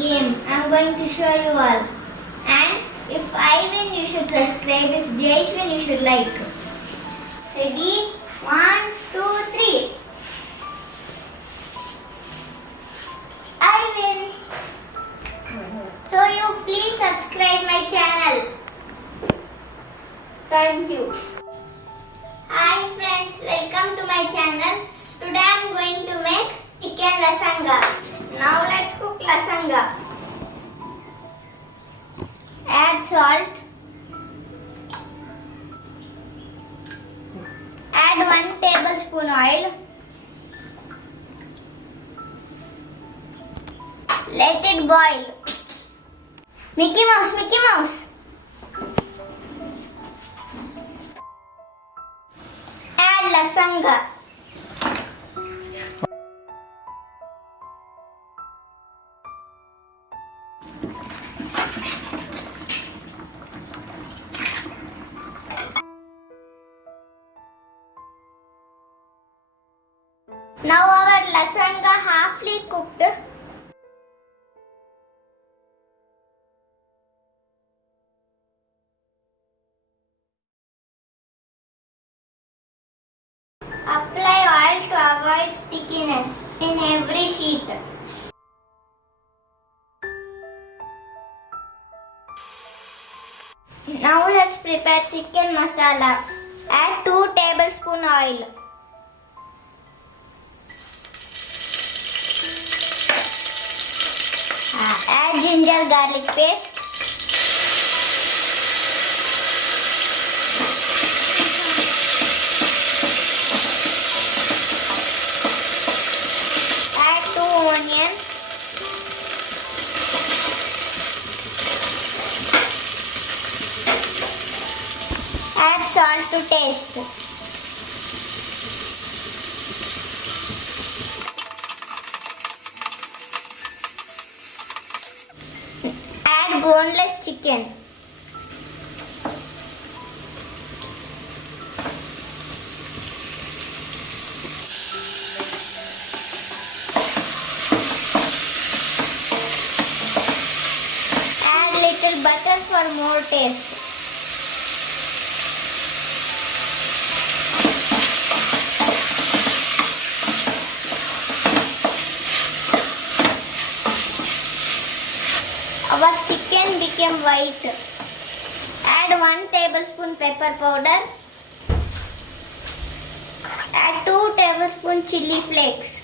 game. I'm going to show you all. And if I win, you should subscribe. If Jaish win, you should like. Ready? 1, 2, 3. I win. So you please subscribe my channel. Thank you. Hi friends, welcome to my channel. Today I am going to make chicken lasanga. Now let's cook lasanga. Add salt. Add 1 tablespoon oil. Let it boil. Mickey Mouse, Mickey Mouse. Add lasanga. Now our lasanga halfly cooked. Apply oil to avoid stickiness in every sheet. Now let's prepare chicken masala. Add 2 tablespoon oil. Add ginger garlic paste. Add 2 onions. Add salt to taste. Add boneless chicken. Add little butter for more taste. Our chicken became white. Add 1 tablespoon pepper powder. Add 2 tablespoon chili flakes.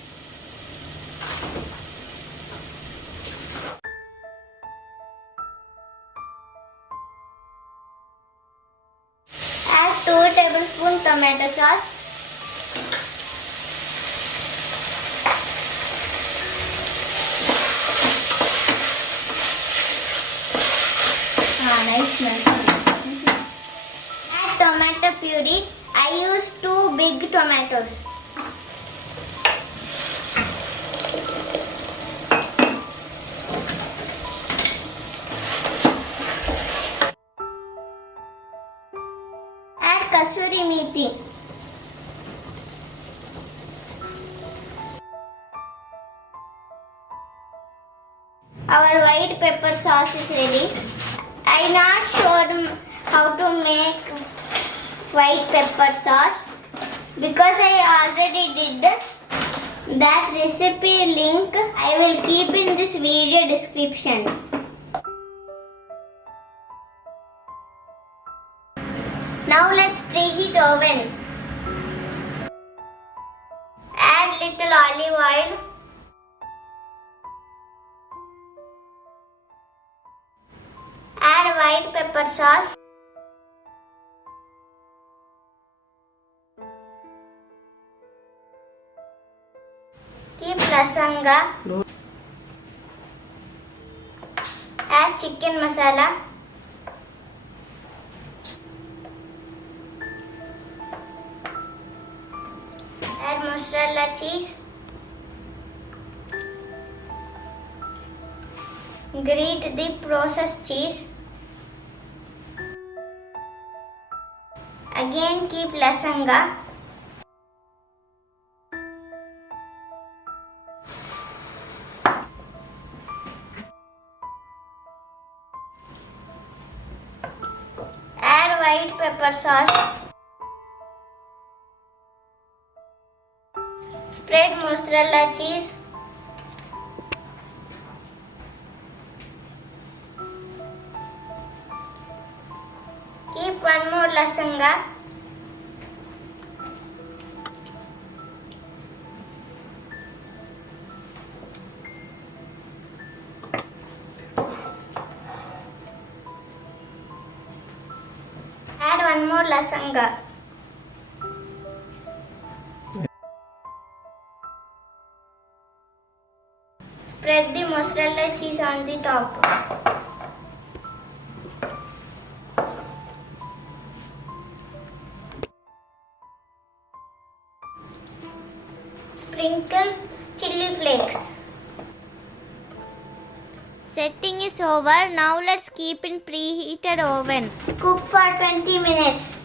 Add 2 tablespoon tomato sauce. Nice. Add tomato puree. I used 2 big tomatoes. Add kasuri methi. Our white pepper sauce is ready. I not showed how to make white pepper sauce because I already did that recipe link. I will keep in this video description. Now let's preheat oven. Add little olive oil. Add white pepper sauce. Keep lasanga. Add chicken masala. Add mozzarella cheese. Grate the processed cheese. Again keep lasanga. white pepper sauce. Spread mozzarella cheese. Keep one more lasanga. Add one more lasanga. Spread the mozzarella cheese on the top. Sprinkle chili flakes. Setting is over. Now let's keep in preheated oven. Cook for 20 minutes.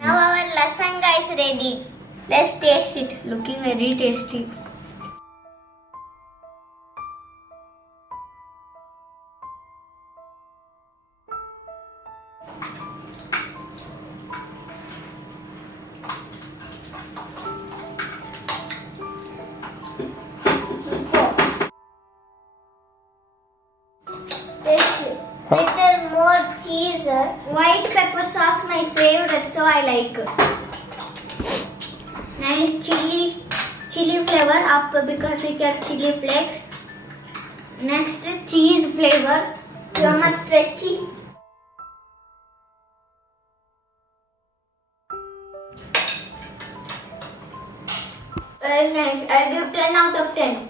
Now our lasanga is ready. Let's taste it. Looking very tasty. Little more cheese. White pepper sauce my favorite, so I like. Nice chili flavor up because we get chili flakes. Next cheese flavor. So much stretchy. Very nice. I give 10 out of 10.